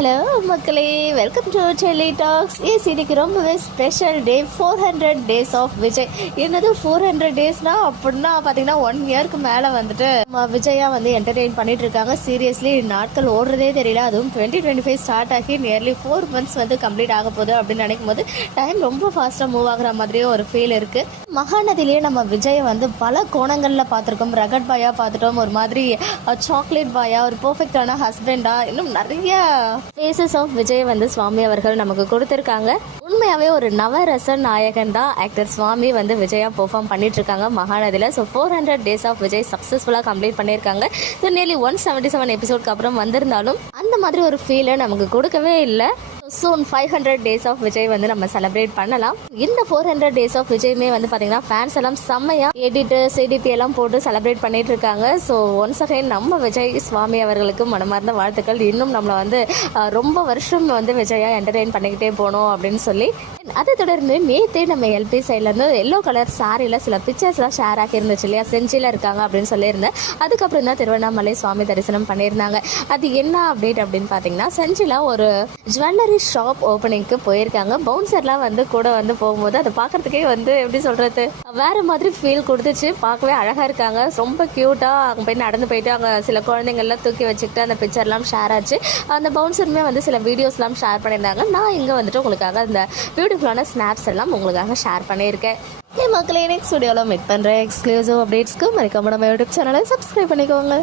Hello மக்களே, welcome to Delhi talks. இன்னைக்கு ரொம்பவே special day, 400 days of Vijay. என்னது 400 டேஸ்னா அப்படின்னா பார்த்தீங்கன்னா 1 இயர்க்கு மேலே வந்துட்டு விஜயா வந்து என்டர்டெயின் பண்ணிட்டு இருக்காங்க. சீரியஸ்லி நாட்கள் ஓடுறதே தெரியல. அதுவும் 2025 ஸ்டார்ட் ஆகி நியர்லி 4 months வந்து கம்ப்ளீட் ஆக போகுது அப்படின்னு நினைக்கும் போது டைம் ரொம்ப ஃபாஸ்ட்டாக மூவ் ஆகுற மாதிரியே ஒரு ஃபீல் இருக்கு. மகாநதிலேயே நம்ம விஜய் வந்து பல கோணங்களில் பார்த்துருக்கோம். ரகட் பாயா பார்த்துட்டோம், ஒரு மாதிரி சாக்லேட் பாயா, ஒரு பர்ஃபெக்டான ஹஸ்பண்டா, இன்னும் நிறைய ஃபேஸஸ் ஆஃப் விஜய் வந்து சுவாமி அவர்கள் நமக்கு கொடுத்துருக்காங்க. உண்மையாகவே ஒரு நவரச நாயகன் தான் ஆக்டர் சுவாமி வந்து விஜயா பெர்ஃபார்ம் பண்ணிட்டு இருக்காங்க மகாநதியில். ஸோ 400 டேஸ் ஆஃப் விஜய் சக்ஸஸ்ஃபுல்லாக கம்ப்ளீட் பண்ணியிருக்காங்க. ஸோ நியர்லி 177 எபிசோட்க்கு அப்புறம் வந்திருந்தாலும் அந்த மாதிரி ஒரு ஃபீலை நமக்கு கொடுக்கவே இல்லை. சூன் 500 டேஸ் ஆஃப் விஜய் வந்து நம்ம செலிப்ரேட் பண்ணலாம். இந்த 400 டேஸ் ஆஃப் விஜய்மே வந்து பார்த்தீங்கன்னா ஃபேன்ஸ் எல்லாம் செம்மையா எடிட்டு சிடிபி எல்லாம் போட்டு செலிப்ரேட் பண்ணிட்டு இருக்காங்க. ஸோ ஒன்ஸ் அகைன் நம்ம விஜய் சுவாமி அவர்களுக்கு மனமார்ந்த வாழ்த்துக்கள். இன்னும் நம்மளை வந்து ரொம்ப வருஷம் வந்து விஜயா என்டர்டெயின் பண்ணிக்கிட்டே போகணும் அப்படின்னு சொல்லி. அதை தொடர்ந்து நேற்றே நம்ம எல்பி சைட்லேருந்து எல்லோ கலர் சாரியில் சில பிக்சர்ஸ்லாம் ஷேர் ஆகி இருந்துச்சு இல்லையா, செஞ்சியில் இருக்காங்க அப்படின்னு சொல்லியிருந்தேன். அதுக்கப்புறம் தான் திருவண்ணாமலை சுவாமி தரிசனம் பண்ணியிருந்தாங்க. அது என்ன அப்டேட் அப்படின்னு பார்த்தீங்கன்னா, செஞ்சியில் ஒரு ஜுவல்லரி ஷாப் ஓப்பனிங்க்கு போயிருக்காங்க. பவுன்சர்லாம் வந்து கூட வந்து போகும்போது அதை பார்க்கறதுக்கே வந்து எப்படி சொல்கிறது, வேறு மாதிரி ஃபீல் கொடுத்துச்சு. பார்க்கவே அழகாக இருக்காங்க, ரொம்ப க்யூட்டாக. அங்கே போய் நடந்து போயிட்டு அங்கே சில குழந்தைங்கள்லாம் தூக்கி வச்சுக்கிட்டு அந்த பிக்சர்லாம் ஷேர் ஆச்சு. அந்த பவுன்சருமே வந்து சில வீடியோஸ்லாம் ஷேர் பண்ணியிருந்தாங்க. நான் இங்கே வந்துட்டு உங்களுக்காக அந்த பியூட்டிஃபுல்லான ஸ்னாப்ஸ் எல்லாம் உங்களுக்காக ஷேர் பண்ணியிருக்கேன். மக்களே, நெக்ஸ்ட் வீடியோவில் மீட் பண்ணுறேன். எக்ஸ்க்ளூசிவ் அப்டேட்ஸ்க்கு மறக்காம நம்ம யூடியூப் சேனலை சப்ஸ்கிரைப் பண்ணிக்கோங்க.